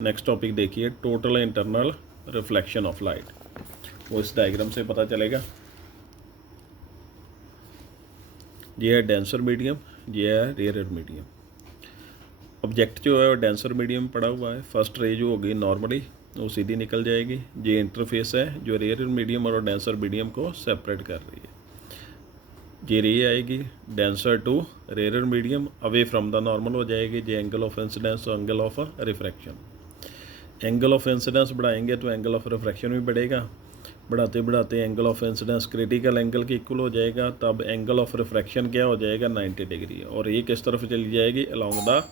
Next topic देखिए, total internal reflection of light. वो इस डायग्राम से पता चलेगा। ये है डेंसर मीडियम, ये है रेयर मीडियम। ऑब्जेक्ट जो है वो डेंसर मीडियम पड़ा हुआ है। फर्स्ट रे जो होगी नॉर्मली वो सीधी निकल जाएगी। ये इंटरफेस है जो रेयर मीडियम और डेंसर मीडियम को सेपरेट कर रही है। ये रे आएगी denser to rare medium, away from the normal हो जाएगी। ये एंगल ऑफ इंसिडेंस और angle of refraction. Angle of incidence बढ़ाएंगे तो एंगल ऑफ रिफ्रैक्शन भी बढ़ेगा। बढ़ाते बढ़ाते angle of incidence critical angle के इक्वल हो जाएगा। तब एंगल ऑफ रिफ्रैक्शन क्या हो जाएगा, 90 डिग्री। और ये किस तरफ चली जाएगी, अलॉन्ग द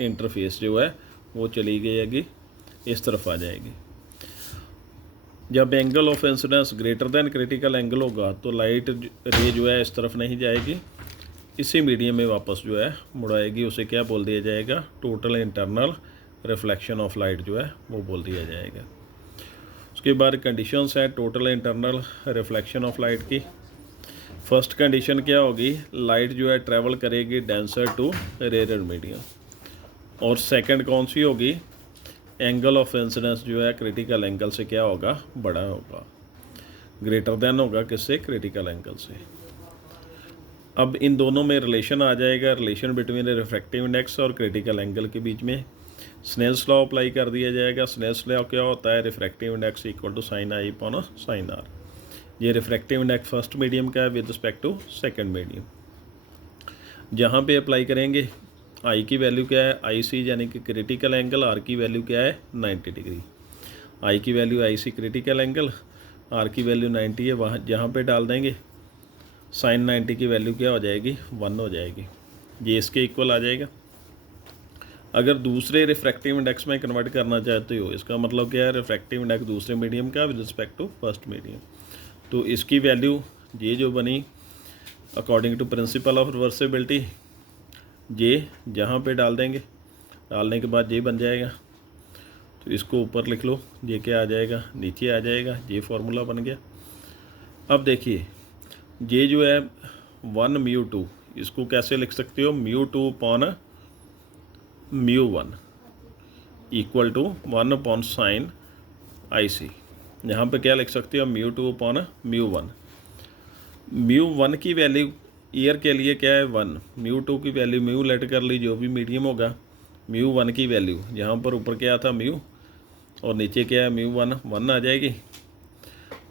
इंटरफेस जो है वो चली जाएगी, इस तरफ आ जाएगी। जब angle of incidence greater than critical angle होगा तो लाइट रे जो है इस तरफ नहीं जाएगी, इसी मीडियम में वापस जो है मुड़ आएगी। उसे क्या बोल दिया जाएगा, total internal reflection of light जो है वो बोल दिया जाएगा। उसके बाद कंडीशंस है total internal reflection of light की। फर्स्ट कंडीशन क्या होगी, लाइट जो है ट्रैवल करेगी डेंसर टू रेयर मीडियम। और सेकंड कौन सी होगी, एंगल ऑफ इंसिडेंस जो है क्रिटिकल एंगल से क्या होगा, बड़ा होगा, ग्रेटर देन होगा किससे, क्रिटिकल एंगल से। अब इन दोनों में रिलेशन आ जाएगा, रिलेशन बिटवीन रिफ्रैक्टिव इंडेक्स और क्रिटिकल एंगल के बीच में स्नेल्स लॉ अप्लाई कर दिया जाएगा। स्नेल्स लॉ क्या होता है, refractive index equal to sine i upon sine r. ये रिफ्रैक्टिव इंडेक्स फर्स्ट मीडियम का है with respect to second medium. जहाँ पे अप्लाई करेंगे, आई की वैल्यू क्या है, आई सी यानी कि क्रिटिकल एंगल, आर की वैल्यू क्या है 90 डिग्री। आई की value i c critical angle, r की वैल्यू 90 है। वहाँ जहाँ पे डाल देंगे साइन 90 की वैल्यू क्या हो जाएगी, 1 हो जाएगी। ये इसके इक्वल आ जाएगा। अगर दूसरे रिफ्रैक्टिव इंडेक्स में कन्वर्ट करना चाहते हो, इसका मतलब क्या है, रिफ्रैक्टिव इंडेक्स दूसरे मीडियम का with respect to first medium, तो इसकी वैल्यू ये जो बनी according to principle of reversibility, ये जहाँ पे डाल देंगे, डालने के बाद ये बन जाएगा। तो इसको ऊपर लिख लो, ये क्या आ जाएगा, नीचे आ जाएगा। ये फार्मूला बन गया। अब देखिए ये जो है 1 म्यू 2, इसको कैसे लिख सकते हो, mu 2 upon mu 1 equal to 1 upon sine I C. यहाँ पे क्या लिख सकते हो, म्यू 2 अपॉन म्यू 1। म्यू 1 की वैल्यू ईयर के लिए क्या है 1, म्यू 2 की वैल्यू म्यू लेट कर ली, जो भी मीडियम होगा। म्यू 1 की वैल्यू यहाँ पर ऊपर क्या था म्यू, और नीचे क्या है म्यू 1 आ जाएगी।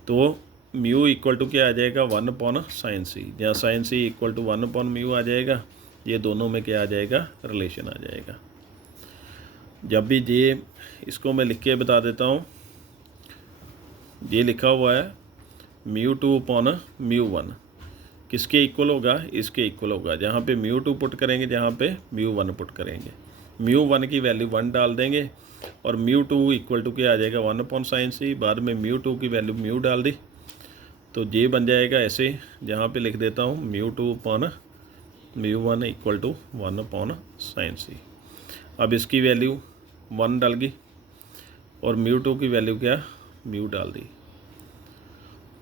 तो म्यू इक्वल टू क्या आ जाएगा, 1 अपॉन साइन सी, जहाँ sine C equal to 1 upon mu आ जाएगा। ये दोनों में क्या आ जाएगा, रिलेशन आ जाएगा। जब भी ये इसको मैं लिख के बता देता हूँ, ये लिखा हुआ है म्यू 2 अपॉन म्यू 1 किसके इक्वल होगा, इसके इक्वल होगा। जहाँ पे म्यू 2 पुट करेंगे, जहाँ पे म्यू 1 पुट करेंगे। म्यू 1 की वैल्यू 1 डाल देंगे और म्यू 2 इक्वल टू क्या आ जाएगा, 1 अपॉन साइन सी। बाद में म्यू 2 की वैल्यू म्यू डाल दी, तो ये बन जाएगा ऐसे। जहाँ पे लिख देता हूँ mu 2 upon mu 1 equal to 1 upon sine C. अब इसकी वैल्यू 1 डाल गई और म्यू 2 की वैल्यू क्या, म्यू डाल दी,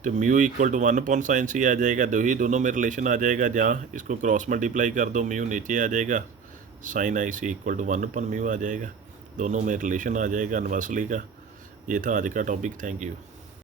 तो mu equal to 1 upon sine C आ जाएगा। दोनों में रिलेशन आ जाएगा। जहाँ इसको क्रॉस मल्टीप्लाई कर दो, म्यू नीचे आ जाएगा, sine I C equal to 1 upon mu आ जाएगा। दोनों में रिलेशन आ जाएगा इन्वर्सली का। ये था आज का टॉपिक। Thank you.